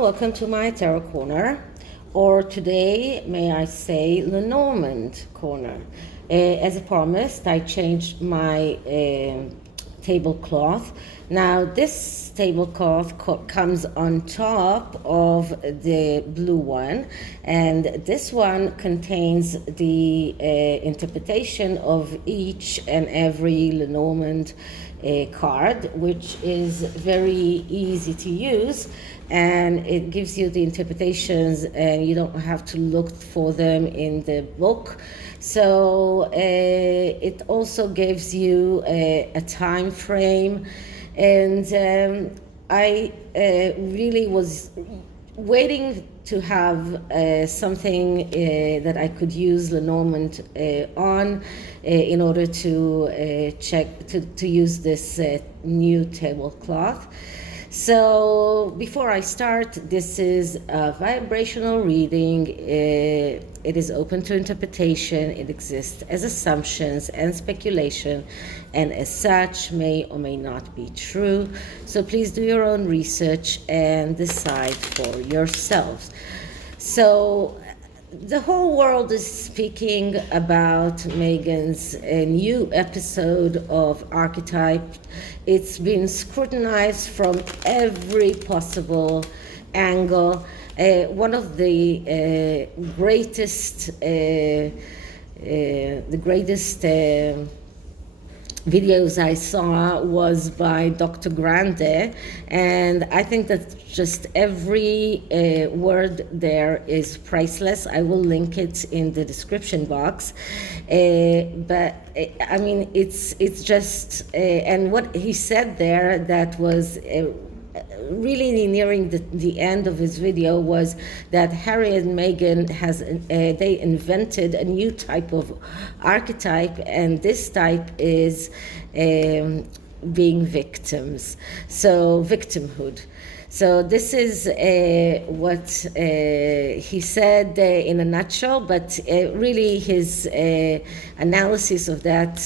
welcome to my tarot corner, or today, may I say, Lenormand corner. As I promised, I changed my tablecloth. Now this tablecloth comes on top of the blue one, and this one contains the interpretation of each and every Lenormand card, which is very easy to use, and it gives you the interpretations and you don't have to look for them in the book. So it also gives you a time frame, and I really was waiting to have something that I could use Lenormand on in order to to use this new tablecloth. So before I start, this is a vibrational reading. It is open to interpretation. It exists as assumptions and speculation, and as such may or may not be true. So please do your own research and decide for yourselves. So the whole world is speaking about Meghan's new episode of Archetype. It's been scrutinized from every possible angle. One of the greatest videos I saw was by Dr. Grande, and I think that just every word there is priceless. I will link it in the description box, but I mean it's just and what he said there that was really nearing the end of his video was that Harry and Meghan they invented a new type of archetype, and this type is being victims, so victimhood. So this is what he said in a nutshell, but really his analysis of that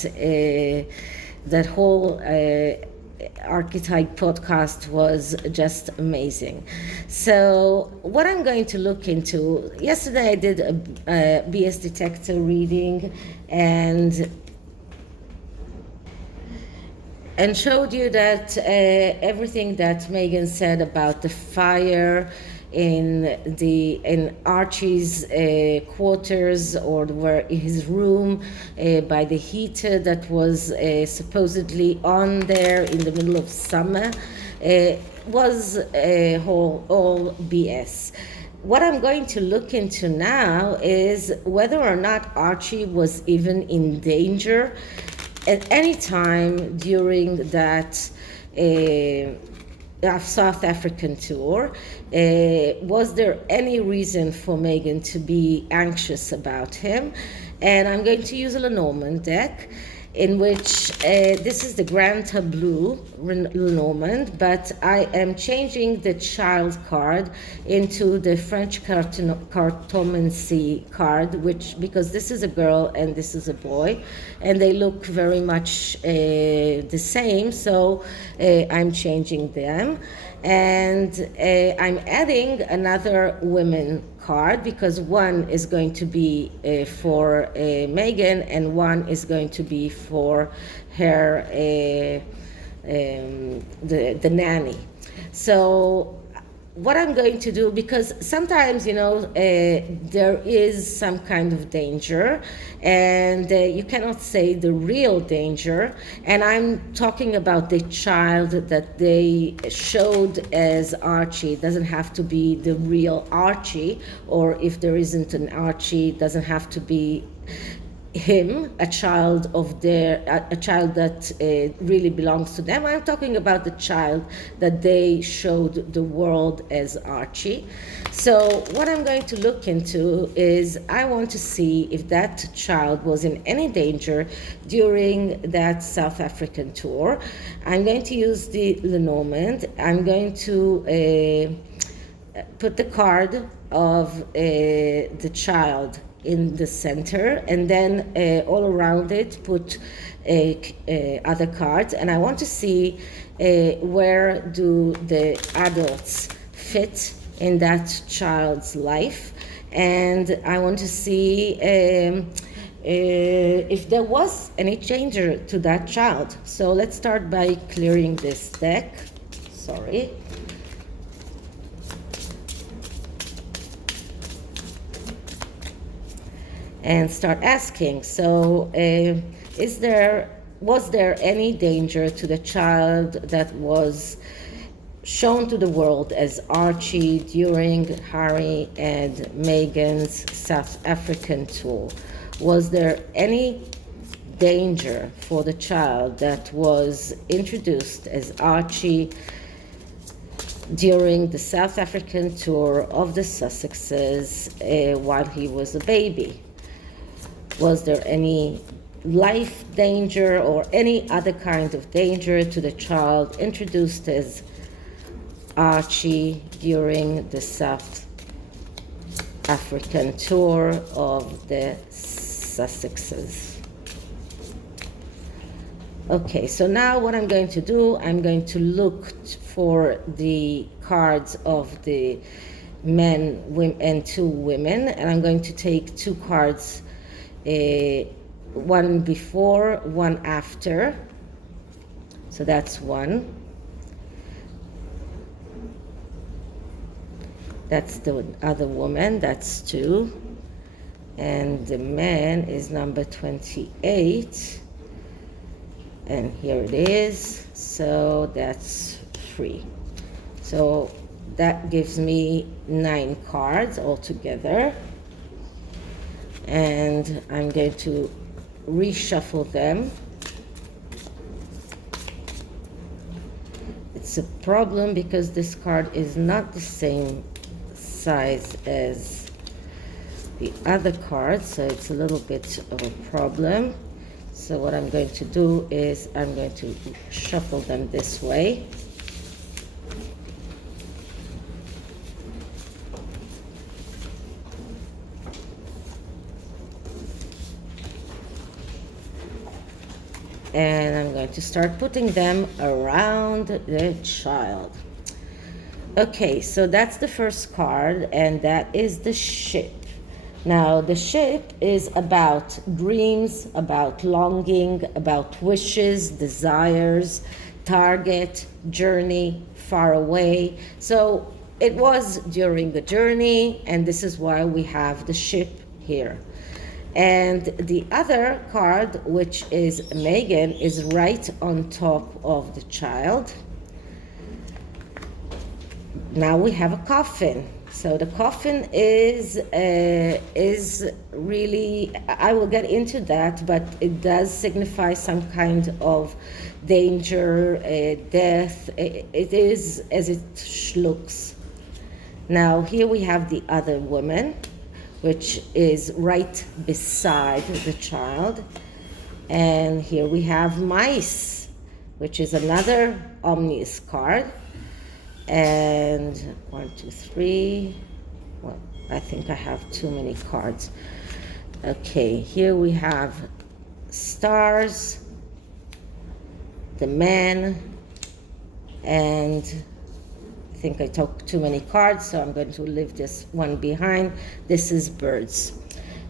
whole archetype podcast was just amazing. So what I'm going to look into, yesterday I did a BS detector reading and showed you that everything that Meghan said about the fire in Archie's quarters, or his room, by the heater that was supposedly on there in the middle of summer, was all BS. What I'm going to look into now is whether or not Archie was even in danger at any time during that South African tour. Was there any reason for Meghan to be anxious about him? And I'm going to use a Lenormand deck, in which this is the Grand TABLEU Lenormand, but I am changing the child card into the French CARTOMENCY card, because this is a girl and this is a boy, and they look very much the same, so I'm changing them. And I'm adding another women card, because one is going to be for Meghan and one is going to be for her, the nanny. So what I'm going to do, because sometimes, there is some kind of danger, and you cannot say the real danger, and I'm talking about the child that they showed as Archie. It doesn't have to be the real Archie, or if there isn't an Archie, it doesn't have to be him, a child that really belongs to them. I'm talking about the child that they showed the world as Archie. So what I'm going to look into is, I want to see if that child was in any danger during that South African tour. I'm going to use the Lenormand. I'm going to put the card of the child in the center, and then all around it put other cards, and I want to see where do the adults fit in that child's life, and I want to see if there was any danger to that child. So let's start by clearing this deck. Sorry. And start asking. So was there any danger to the child that was shown to the world as Archie during Harry and Meghan's South African tour? Was there any danger for the child that was introduced as Archie during the South African tour of the Sussexes while he was a baby? Was there any life danger or any other kind of danger to the child introduced as Archie during the South African tour of the Sussexes? Okay, so now what I'm going to do, I'm going to look for the cards of the men and two women, and I'm going to take two cards, one before, one after. So that's one. That's the other woman, that's two. And the man is number 28. And here it is. So that's 3. So that gives me 9 cards altogether. And I'm going to reshuffle them. It's a problem because this card is not the same size as the other cards, so it's a little bit of a problem. So what I'm going to do is I'm going to shuffle them this way. And I'm going to start putting them around the child. Okay, so that's the first card, and that is the ship. Now, the ship is about dreams, about longing, about wishes, desires, target, journey, far away. So it was during the journey, and this is why we have the ship here. And the other card, which is Meghan, is right on top of the child. Now we have a coffin. So the coffin is really, I will get into that, but it does signify some kind of danger, death. It is as it looks. Now here we have the other woman, which is right beside the child. And here we have mice, which is another ominous card. And 1, 2, 3. Well, I think I have too many cards. Okay, here we have stars, the man, and I think I took too many cards, so I'm going to leave this one behind. This is birds.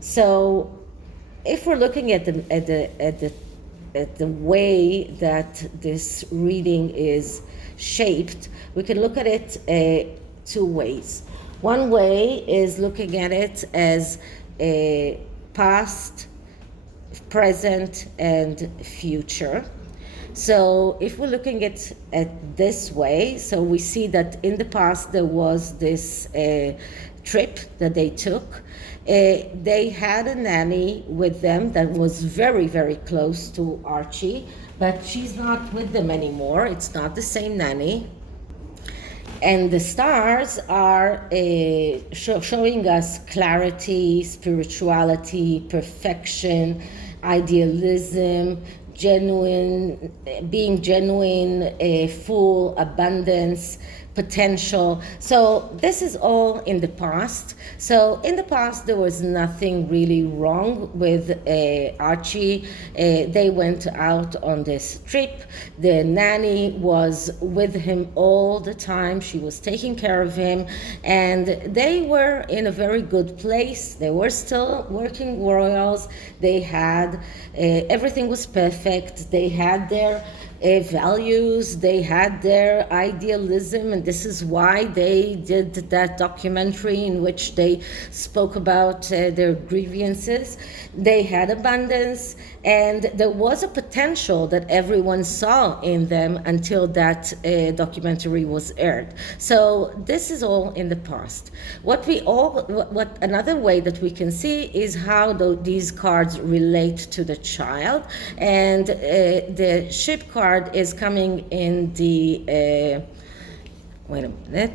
So if we're looking at the way that this reading is shaped, we can look at it 2 ways. One way is looking at it as a past, present, and future. So if we're looking at this way, so we see that in the past there was this trip that they took. They had a nanny with them that was very, very close to Archie, but she's not with them anymore. It's not the same nanny. And the stars are showing us clarity, spirituality, perfection, idealism, being genuine, full, abundance, potential. So this is all in the past. So in the past, there was nothing really wrong with Archie. They went out on this trip. The nanny was with him all the time. She was taking care of him, and they were in a very good place. They were still working royals. They had, everything was perfect. They had their values, they had their idealism, and this is why they did that documentary in which they spoke about their grievances. They had abundance, and there was a potential that everyone saw in them until that documentary was aired. So this is all in the past. What another way that we can see is how these cards relate to the child, and the ship card is coming in the wait a minute,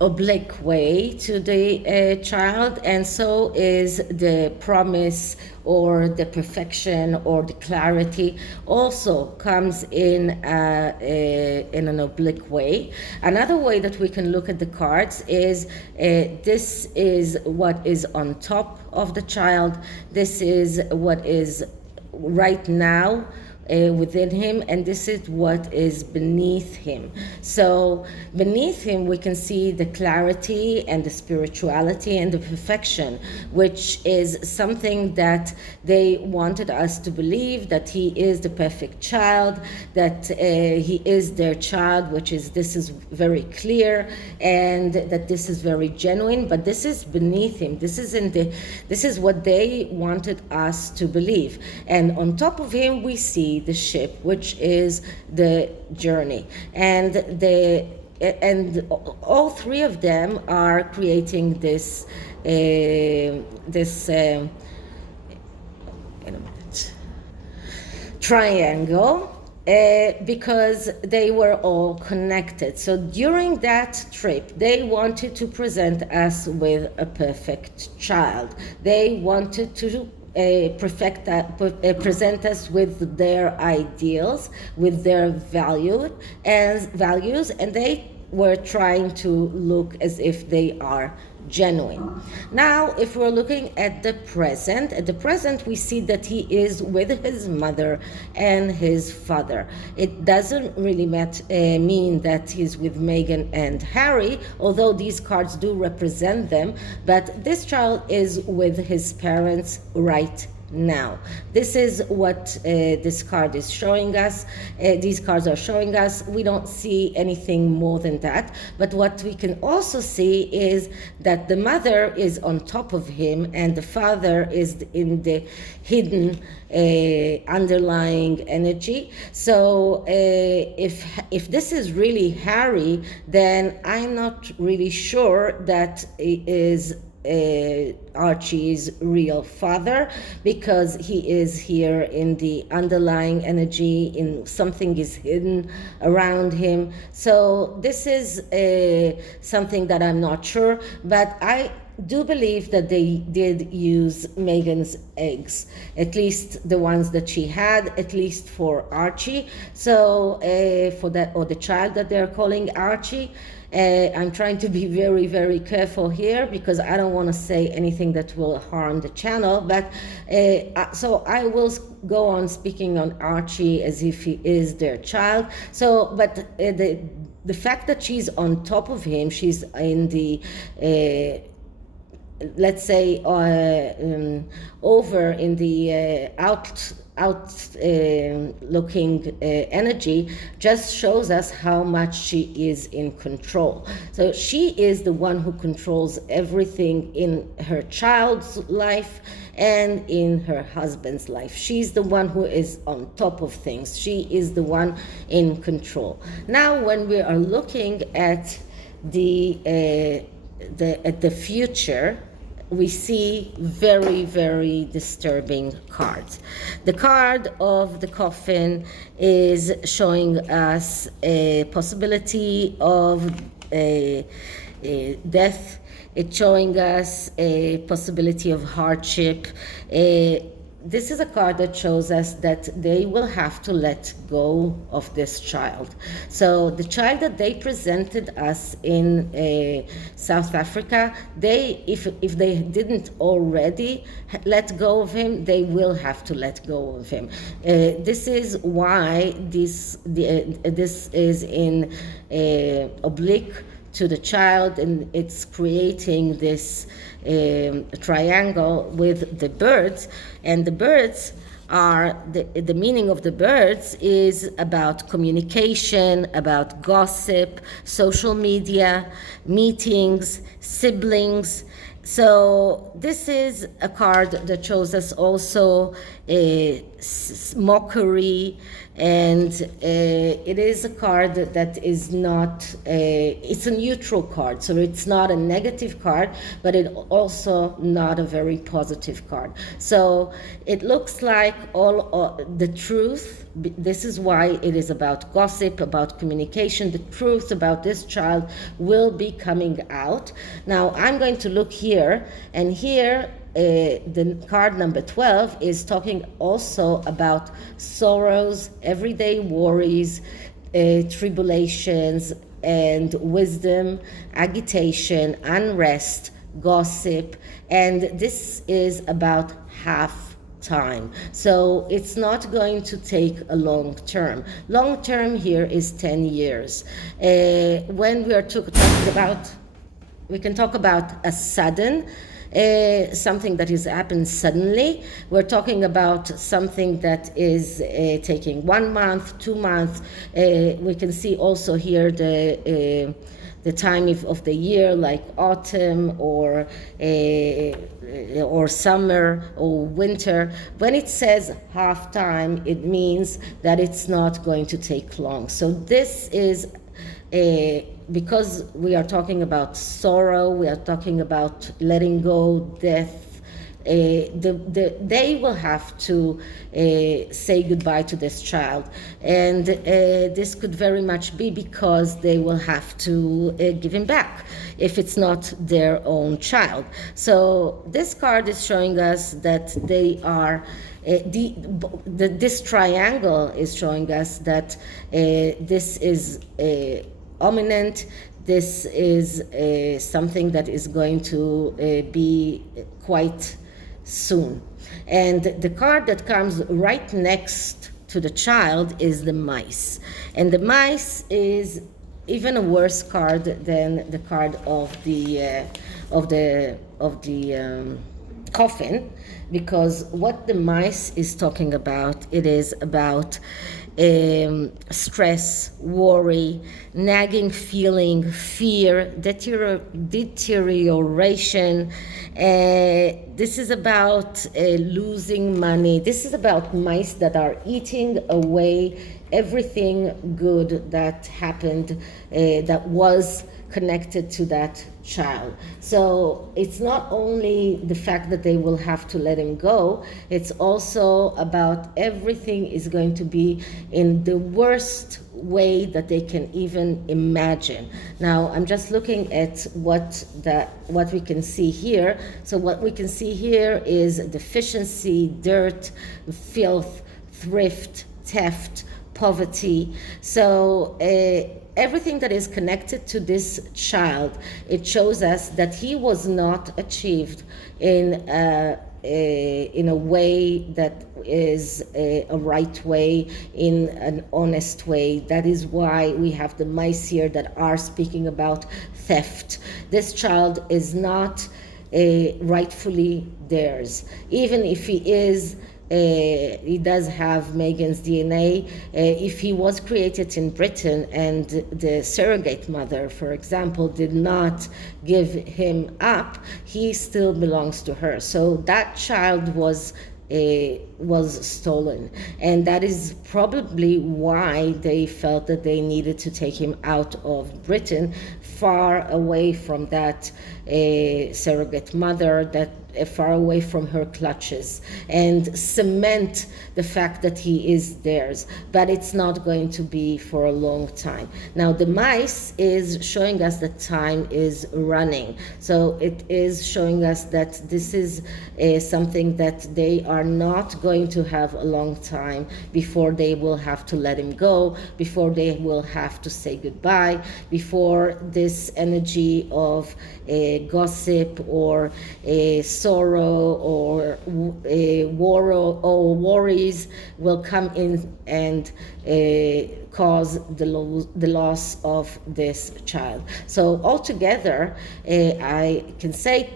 oblique way to the child, and so is the promise or the perfection or the clarity also comes in an oblique way. Another way that we can look at the cards is this is what is on top of the child, this is what is right now within him, and this is what is beneath him. So beneath him we can see the clarity and the spirituality and the perfection, which is something that they wanted us to believe, that he is the perfect child, that he is their child, this is very clear, and that this is very genuine, but this is beneath him. This is what they wanted us to believe. And on top of him we see the ship, which is the journey, and all three of them are creating this triangle because they were all connected. So during that trip, they wanted to present us with a perfect child. They wanted to present us with their ideals, with their values, and they were trying to look as if they are genuine. Now, if we're looking at the present we see that he is with his mother and his father. It doesn't really mean that he's with Meghan and Harry, although these cards do represent them, but this child is with his parents right now. This is what this card is showing us. These cards are showing us. We don't see anything more than that, but what we can also see is that the mother is on top of him and the father is in the hidden underlying energy. So if this is really Harry, then I'm not really sure that it is Archie's real father, because he is here in the underlying energy, in something is hidden around him. So this is something that I'm not sure, but I do believe that they did use Meghan's eggs, at least the ones that she had, at least for Archie. So for that, or the child that they're calling Archie. I'm trying to be very, very careful here because I don't want to say anything that will harm the channel, but so I will go on speaking on Archie as if he is their child. So, but the fact that she's on top of him, she's in the let's say over in the looking energy, just shows us how much she is in control. So she is the one who controls everything in her child's life and in her husband's life. She's the one who is on top of things. She is the one in control. Now, when we are looking at the future, we see very, very disturbing cards. The card of the coffin is showing us a possibility of death. It's showing us a possibility of hardship. this is a card that shows us that they will have to let go of this child. So the child that they presented us in South Africa, if they didn't already let go of him, they will have to let go of him. This is why this is in oblique to the child, and it's creating this triangle with the birds. And the birds are, the meaning of the birds is about communication, about gossip, social media, meetings, siblings. So this is a card that shows us also mockery, and it is a card that is not, it's a neutral card, so it's not a negative card, but it also not a very positive card. So it looks like all the truth. This is why it is about gossip, about communication. The truth about this child will be coming out. Now I'm going to look here, and here the card number 12 is talking also about sorrows, everyday worries, tribulations, and wisdom, agitation, unrest, gossip, and this is about half time. So it's not going to take a long term. Long term here is 10 years. When we are talking about, we can talk about a sudden, something that has happened suddenly. We're talking about something that is taking 1 month, 2 months. We can see also here the time of the year, like autumn or summer or winter. When it says half time, it means that it's not going to take long. So this is because we are talking about sorrow, we are talking about letting go, death. They will have to say goodbye to this child, and this could very much be because they will have to give him back if it's not their own child. So this card is showing us that they are this triangle is showing us that this is imminent. This is something that is going to be quite soon. And the card that comes right next to the child is the mice. And the mice is even a worse card than the card of the coffin, because what the mice is talking about, it is about stress, worry, nagging feeling, fear, deterioration. This is about losing money. This is about mice that are eating away everything good that happened, that was connected to that child. So it's not only the fact that they will have to let him go, it's also about everything is going to be in the worst way that they can even imagine. Now I'm just looking at what we can see here. So what we can see here is deficiency, dirt, filth, thrift, theft, poverty. So everything that is connected to this child, it shows us that he was not achieved in a way that is a right way, in an honest way. That is why we have the mice here that are speaking about theft. This child is not rightfully theirs, even if he does have Meghan's DNA. If he was created in Britain and the surrogate mother, for example, did not give him up, he still belongs to her. So that child was stolen, and that is probably why they felt that they needed to take him out of Britain, far away from that surrogate mother that far away from her clutches and cement the fact that he is theirs. But it's not going to be for a long time. Now the mice is showing us that time is running. So it is showing us that this is something that they are not going to have a long time before they will have to let him go, before they will have to say goodbye, before this energy of gossip or sorrow or war or worries will come in and cause the loss of this child. So altogether, I can say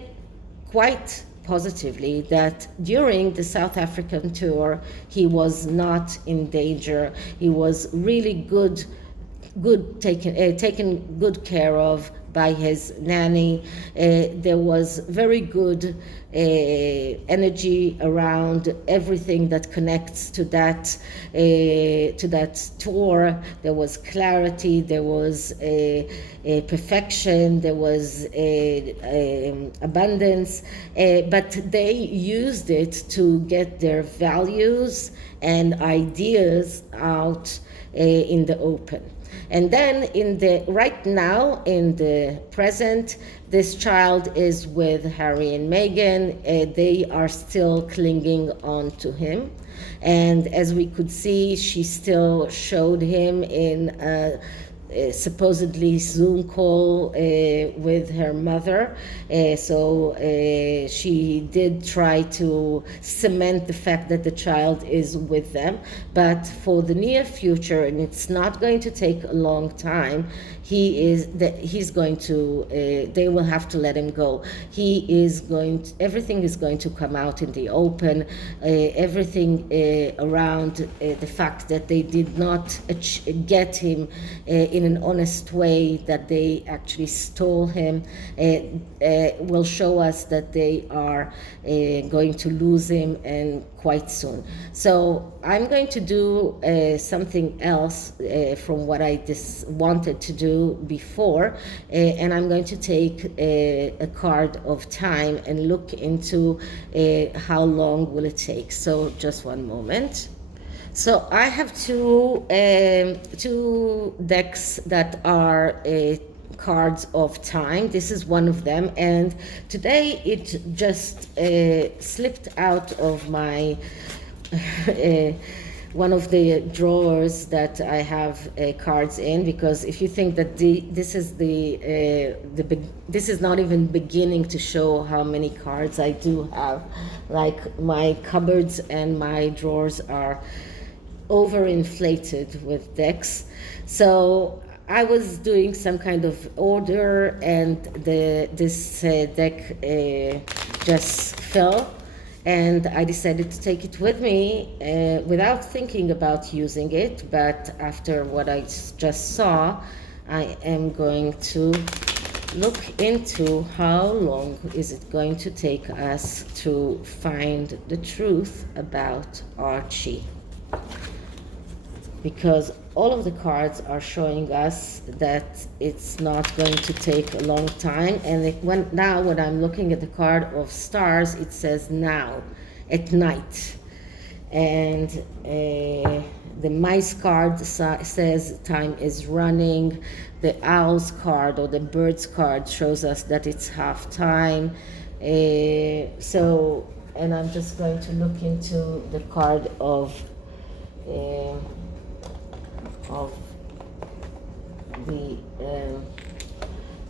quite positively that during the South African tour, he was not in danger. He was really taken good care of by his nanny. There was very good energy around everything that connects to that tour. There was clarity, there was a perfection, there was abundance, but they used it to get their values and ideas out in the open. And then right now, in the present, this child is with Harry and Meghan. They are still clinging on to him. And as we could see, she still showed him in a supposedly Zoom call with her mother. So she did try to cement the fact that the child is with them. But for the near future, and it's not going to take a long time, he's going to, they will have to let him go. Everything is going to come out in the open. Everything around the fact that they did not get him in an honest way, that they actually stole him, will show us that they are going to lose him, and quite soon. So I'm going to do something else from what I wanted to do before, and I'm going to take a card of time and look into how long will it take. So just one moment. So I have two decks that are cards of time. This is one of them, and today it just slipped out of my one of the drawers that I have cards in, because if you think that this is not even beginning to show how many cards I do have. Like, my cupboards and my drawers are overinflated with decks. So I was doing some kind of order, and this deck just fell, and I decided to take it with me without thinking about using it. But after what I just saw, I am going to look into how long is it going to take us to find the truth about Archie. Because all of the cards are showing us that it's not going to take a long time. And now when I'm looking at the card of stars, it says now, at night. And the mice card says time is running. The owl's card, or the bird's card, shows us that it's half time. And I'm just going to look into the card of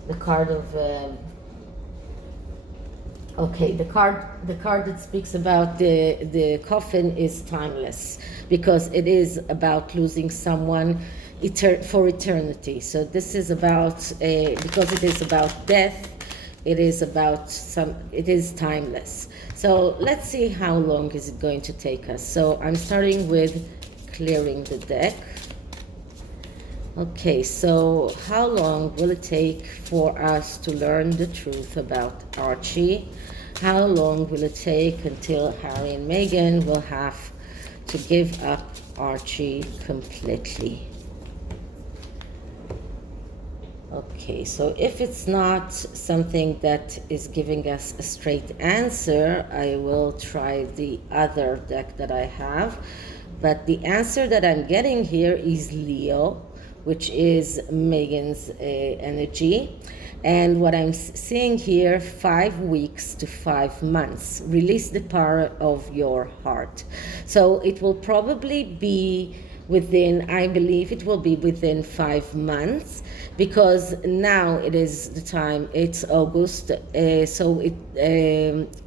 the card of okay, the card that speaks about the coffin is timeless, because it is about losing someone for eternity. So this is about because it is about death, it is timeless. So let's see how long is it going to take us. So I'm starting with clearing the deck. Okay, so how long will it take for us to learn the truth about Archie? How long will it take until Harry and Meghan will have to give up Archie completely? Okay. Okay, so if it's not something that is giving us a straight answer, I will try the other deck that I have. But the answer that I'm getting here is Leo, which is Meghan's energy. And what I'm seeing here, 5 weeks to 5 months. Release the power of your heart. So it will probably be within, I believe it will be within 5 months, because now it is the time, it's August, so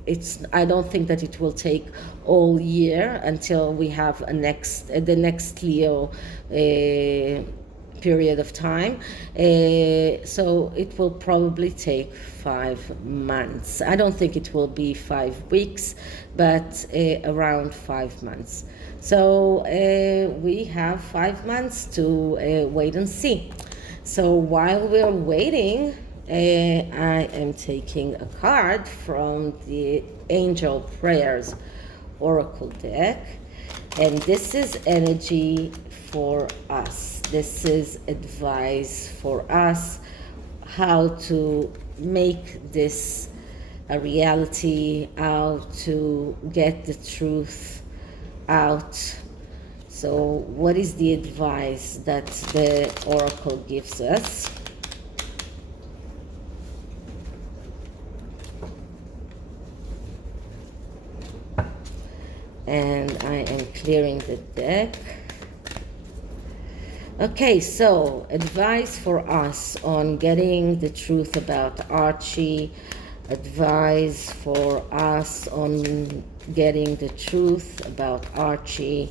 it's, I don't think that it will take all year until we have the next Leo period of time. So it will probably take 5 months. I don't think it will be 5 weeks, but around 5 months. So we have 5 months to wait and see. So while we're waiting, I am taking a card from the Angel Prayers Oracle deck, and this is energy for us. This is advice for us, how to make this a reality, how to get the truth out. So what is the advice that the Oracle gives us? And I am clearing the deck. Okay, so advice for us on getting the truth about Archie, advice for us on getting the truth about Archie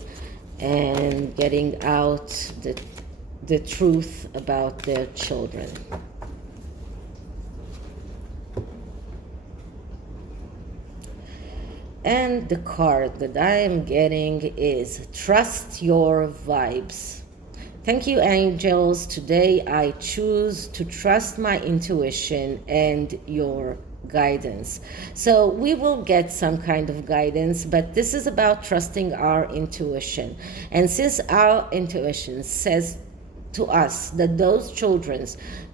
and getting out the truth about their children. And the card that I am getting is Trust Your Vibes. Thank you, angels. Today I choose to trust my intuition and your guidance. So we will get some kind of guidance, but this is about trusting our intuition. And since our intuition says to us that those children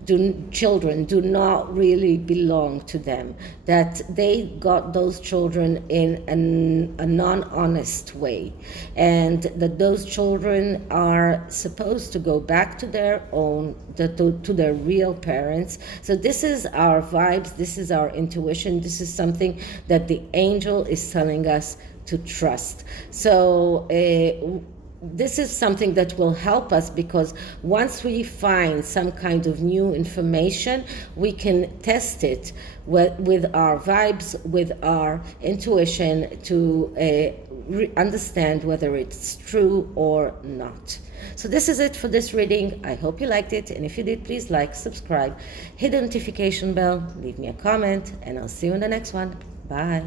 do not really belong to them, that they got those children in a non-honest way, and that those children are supposed to go back to their own, to their real parents. So this is our vibes, this is our intuition, this is something that the angel is telling us to trust. So this is something that will help us, because once we find some kind of new information, we can test it with our vibes, with our intuition, to understand whether it's true or not. So this is it for this reading. I hope you liked it, and if you did, please like, subscribe, hit the notification bell, leave me a comment, and I'll see you in the next one. Bye.